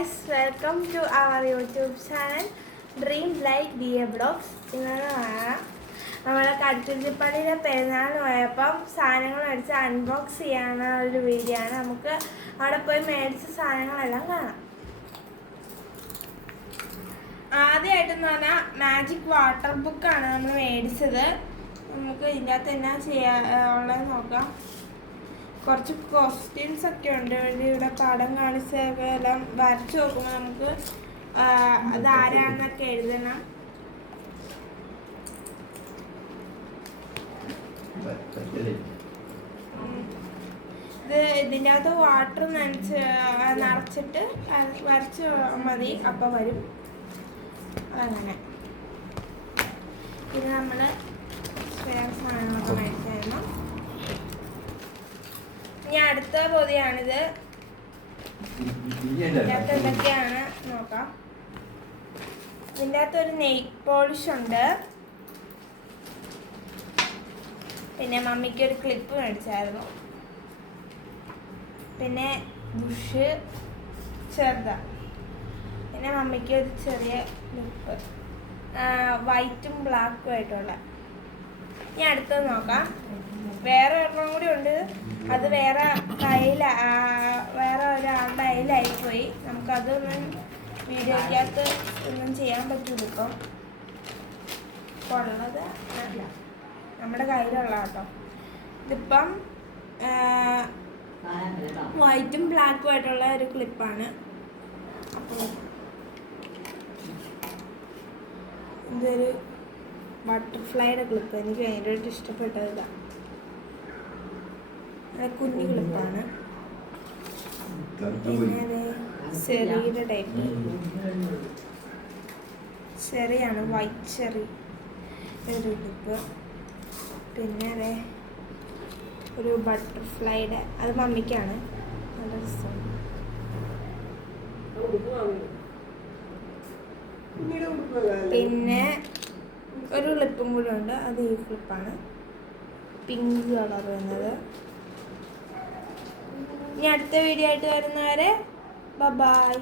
guys, welcome to our YouTube channel Dream Like DA Vlogs. നമ്മുടെ കടുത്തുരുത്തിപ്പള്ളിയിലെ പെരുന്നാൾ പോയപ്പം സാധനങ്ങൾ മേടിച്ച് അൺബോക്സ് ചെയ്യാനുള്ള ഒരു വീഡിയോ ആണ്. നമുക്ക് അവിടെ പോയി മേടിച്ച സാധനങ്ങളെല്ലാം കാണാം. ആദ്യമായിട്ടെന്ന് പറഞ്ഞാൽ മാജിക് വാട്ടർ ബുക്കാണ് നമ്മൾ മേടിച്ചത്. നമുക്ക് ഇതിൻ്റെ അകത്ത് എന്നാ ഉള്ളത് നോക്കാം. കുറച്ച് ക്വസ്റ്റ്യൻസ് ഒക്കെ ഉണ്ട്. ഇവിടെ പടം കാണിച്ചൊക്കെ എല്ലാം വരച്ചു നോക്കുമ്പോൾ നമുക്ക് അതാരാന്നൊക്കെ എഴുതണം. ഇതിൻ്റെ അകത്ത് വാട്ടർ നിറച്ചിട്ട് വരച്ച് മതി, അപ്പം വരും. അങ്ങനെ ഇത് നമ്മൾ വേറെ സാധനങ്ങളൊക്കെ മേടിച്ചായിരുന്നു. ഇനി അടുത്ത പൊതിയാണിത്. ഇതിൻ്റെ അകത്ത് എന്തൊക്കെയാണ് നോക്കാം. ഇതിൻ്റെ അകത്തൊരു നെയിൽ പോളിഷ് ഉണ്ട്. പിന്നെ മമ്മിക്ക് ഒരു ക്ലിപ്പ് മേടിച്ചായിരുന്നു. പിന്നെ ബുഷ് ചെറുതാ. പിന്നെ മമ്മിക്ക് ഒരു ചെറിയ ക്ലിപ്പ് വൈറ്റും ബ്ലാക്കും ആയിട്ടുള്ള. ഇനി അടുത്തത് നോക്കാം. വേറെ ഒരെണ്ണം കൂടി ഉണ്ട്. അത് വേറെ ഒരാളുടെ കയ്യിലായിപ്പോയി. നമുക്കതൊന്നും വീഡിയോയ്ക്കകത്ത് ഒന്നും ചെയ്യാൻ പറ്റില്ല. ഇപ്പം ഉള്ളത് അല്ല, നമ്മുടെ കയ്യിലുള്ള കേട്ടോ. ഇതിപ്പം വൈറ്റും ബ്ലാക്കും ആയിട്ടുള്ള ഒരു ക്ലിപ്പാണ്. അപ്പോൾ ഇതൊരു ബട്ടർഫ്ലൈയുടെ ക്ലിപ്പ്. എനിക്ക് ഭയങ്കരമായിട്ട് ഇഷ്ടപ്പെട്ടത്. കുഞ്ഞു ക്ലിപ്പാണ്. പിന്നെ ചെറിയുടെ ടൈപ്പ് ചെറിയാണ്, വൈറ്റ് ചെറി ഒരു ക്ലിപ്പ്. പിന്നെ ഒരു ബട്ടർഫ്ലൈയുടെ, അത് മമ്മിക്കാണ്. നല്ല രസമാണ്. പിന്നെ ഒരു ക്ലിപ്പും കൂടെ ഉണ്ട്. അത് ഈ ക്ലിപ്പാണ്, പിങ്ക് കളർ വരുന്നത്. ഇനി അടുത്ത വീഡിയോ ആയിട്ട് വരുന്നവരെ ബൈ.